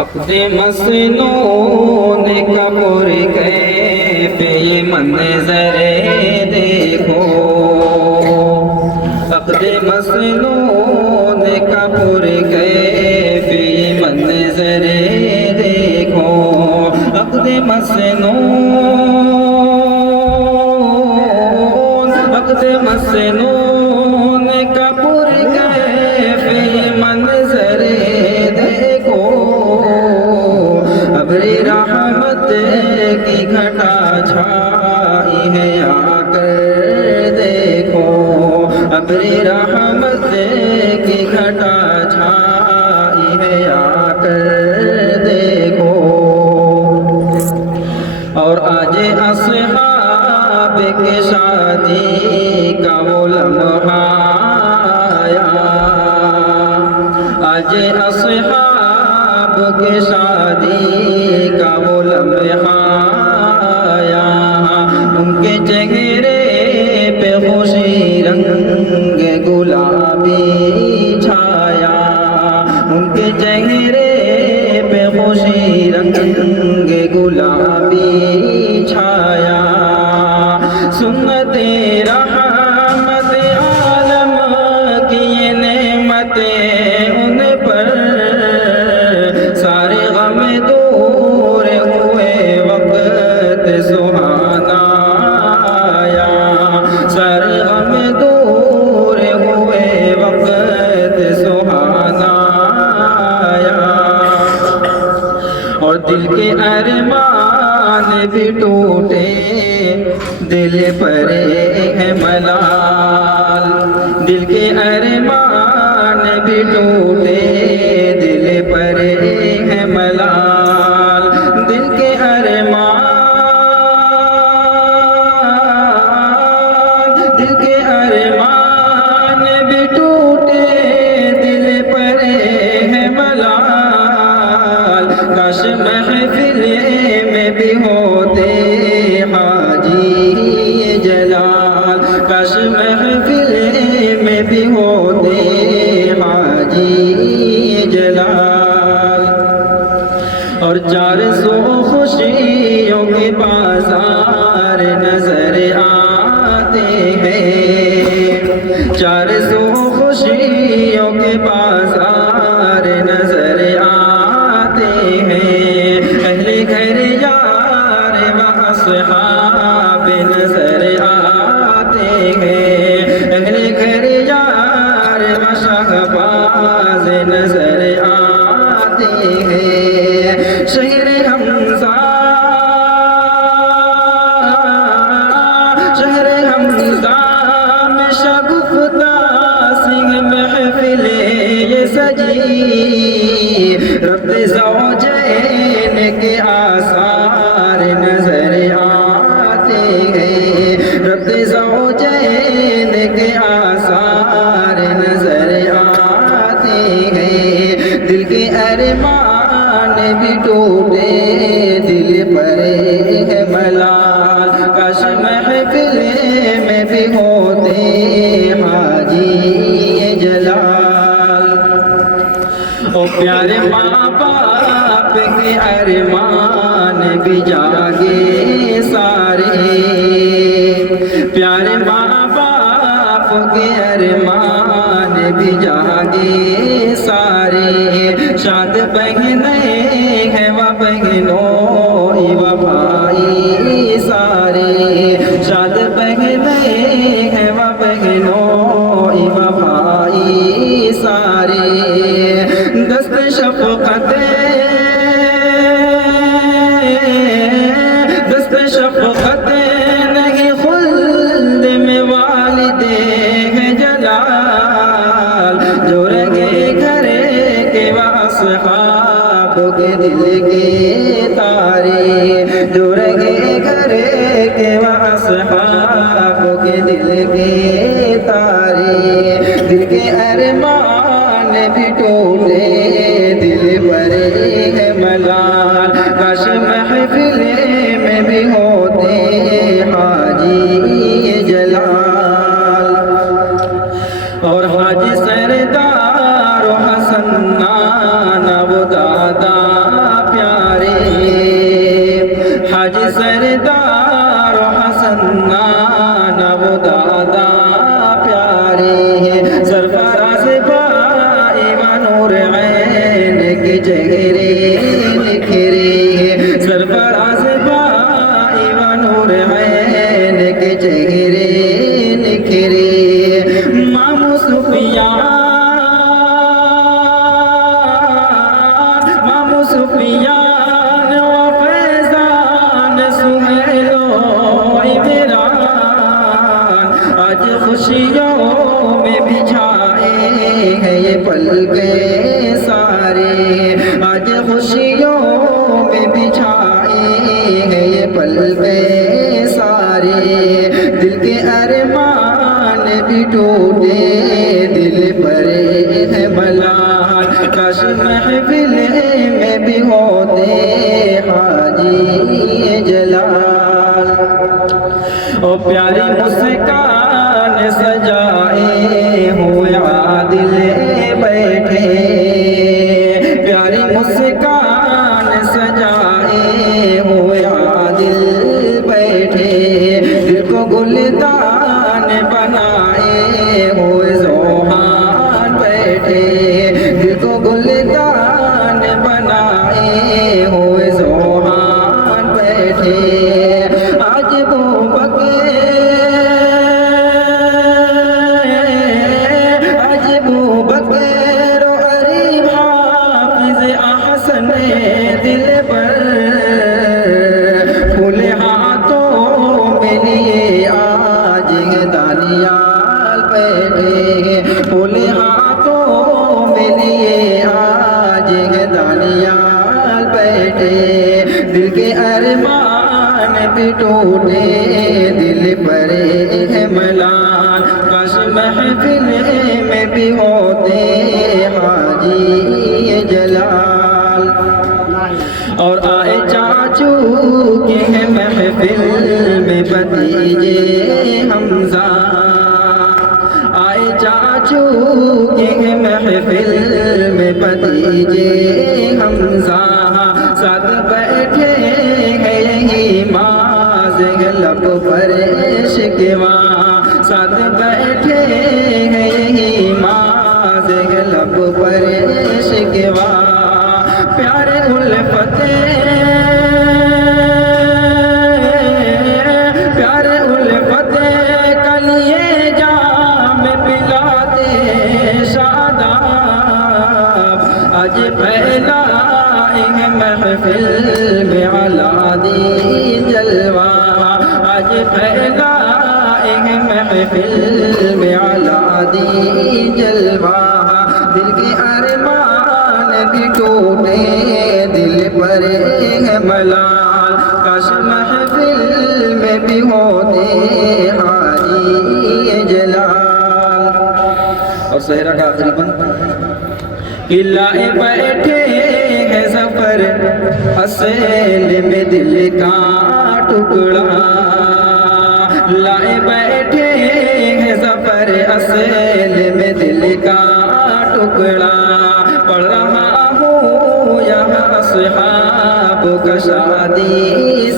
عقد مسنون کا پرکیف یہ منظر دیکھو، عقد مسنون کا پرکیف یہ منظر دیکھو، عقد مسنون کا پرکیف یہ منظر دیکھو، ابر رحمت کی گھٹا چھائی ہے آ کر دیکھو، ابر رحمت کی گھٹا چھائی ہے آ کر دیکھو، اور آج اصحاب کے شادی کا وہ لمحہ آیا، آج اصحاب کے شادی کا وہ لمحہ آیا، ان کے چہرے پہ خوشی رنگ گلابی چھایا، ان کے چہرے پہ خوشی رنگ گلابی چھایا، سنت رحمت عالم کی یہ نعمتیں ان پر، سارے غم دور ہوئے وقت سہانا آیا، سارے غم دور ہوئے وقت سہانا آیا، اور دل کے ارمان بھی ٹوٹے، دل پر ہے ملال، دل کے ارمان بھی ٹوٹے، دل پر ہے ملال، دل کے ارمان بھی ٹوٹے، دل پر ہے ملال، کاش محفل میں بھی ہوتے حاجی جلال، کاش محفل میں بھی ہوتے حاجی جلال، اور 400 خوشیوں کے بازار نظر آتے ہیں، 400 خوشیوں کے بازار نظر آتے ہیں، اہل گھر یار و اصحاب نظر آتے ہیں، اہل گھر یار و شہباز نظر آتے ہیں، شہر حمزہ میں شگفتہ سنگ محفل یہ سجی، رب زوجین کے آثار نظر آتے ہیں، رب زوجین کے آثار نظر آتے ہیں، دل کے ارمان بھی ٹوٹے، دل پر ہے ملال، کاش محفل میں بھی ہوتے حاجی جلال، او پیارے ماں باپ کے ارمان بھی جاگے سارے، پیارے ماں باپ کے ارمان بھی جاگے سارے، شاد بہنیں ہیں و بہنوں و بھائی سارے، شاد بہنیں ہیں و بہنوں و بھائی سارے، دست شفقت نہیں خلد میں والد ہیں جلال، جو رنگے گھر کے و اصحاب کے دل کے تارے، جو رنگے گھر کے و اصحاب کے دل کے تارے، دل کے ارمان بھی ٹوٹے، دل پر ہے ملال، کاش محفل میں بھی ہوتے حاجی جلال، اور حاجی سردار و حسن نانا و دادا ہیں یہ پل کے سارے، آج خوشیوں میں بچھائے ہیں یہ پل کے سارے، دل کے ارمان بھی ٹوٹے دل پر ہے ملال، کاش محفل میں بھی ہوتے حاجی جلال، او پیاری مسکان سجائے ہوئے عادل بیٹھے، پیاری مسکان سجائے ہوئے عادل بیٹھے، دل کو گلدان بنائے ہوئے ذوحان بیٹھے، دل کو گلدان بنائے ہوئے ذوحان بیٹھے، آج وہ بکر و غریب حافظ احسن دل پر، پھول ہاتھوں میں لیے آج ہے دانیال بیٹھے، پھول ہاتھوں میں لیے آج ہے دانیال بیٹھے، دل کے ارمان بھی ٹوٹے دل پر ہے ملال، کاش محفل میں بھی ہوتے حاجی جلال، اور آئے چاچو کے ہیں محفل میں بھتیجے حمزہ، آئے چاچو کے ہیں محفل میں بھتیجے حمزہ، ساتھ بیٹھے ہیں یہی ماز لب پر شکوا، ساتھ بیٹھے ہیں یہی ماز لب پر شکوا، پیارے الفت کلیے جام پلاتے شاداب، آج پہلا محفل میں علادی جلوہ، آج پہلا محفل میں علادی جلوہ، دل کے ارمان بھی ٹوٹے دل پر ہے ملال، کاش محفل میں بھی ہوتے حاجی جلال، اور صحرا کا آخری بند، لائے بیٹھے ہیں ظفر اصل میں دل کا ٹکڑا، لائے بیٹھے ہیں ظفر اصل میں دل کا ٹکڑا، پڑھ رہا ہوں یہاں اصحاب کا شادی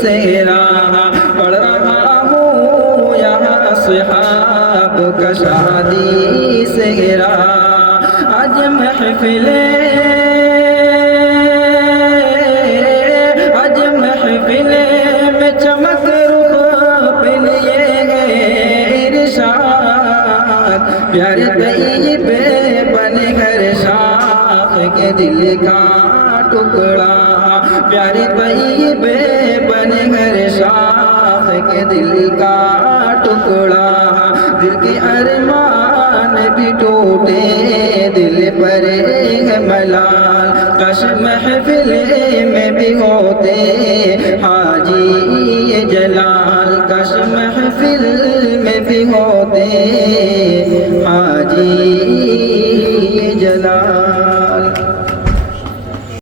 سے راہ، پڑھ رہا ہوں یہاں اصحاب کا شادی سے راہ، آج محفل میں چمک رخ پہ لیے گئے ارشاد، پیارے طیب بنے گھر شاخ کے دل کا ٹکڑا، پیارے طیب بنے گھر شاخ کے دل کا ٹکڑا، دل کے ارمان بھی ٹوٹے دل پر ہے ملال، کاش محفل میں بھی ہوتے حاجی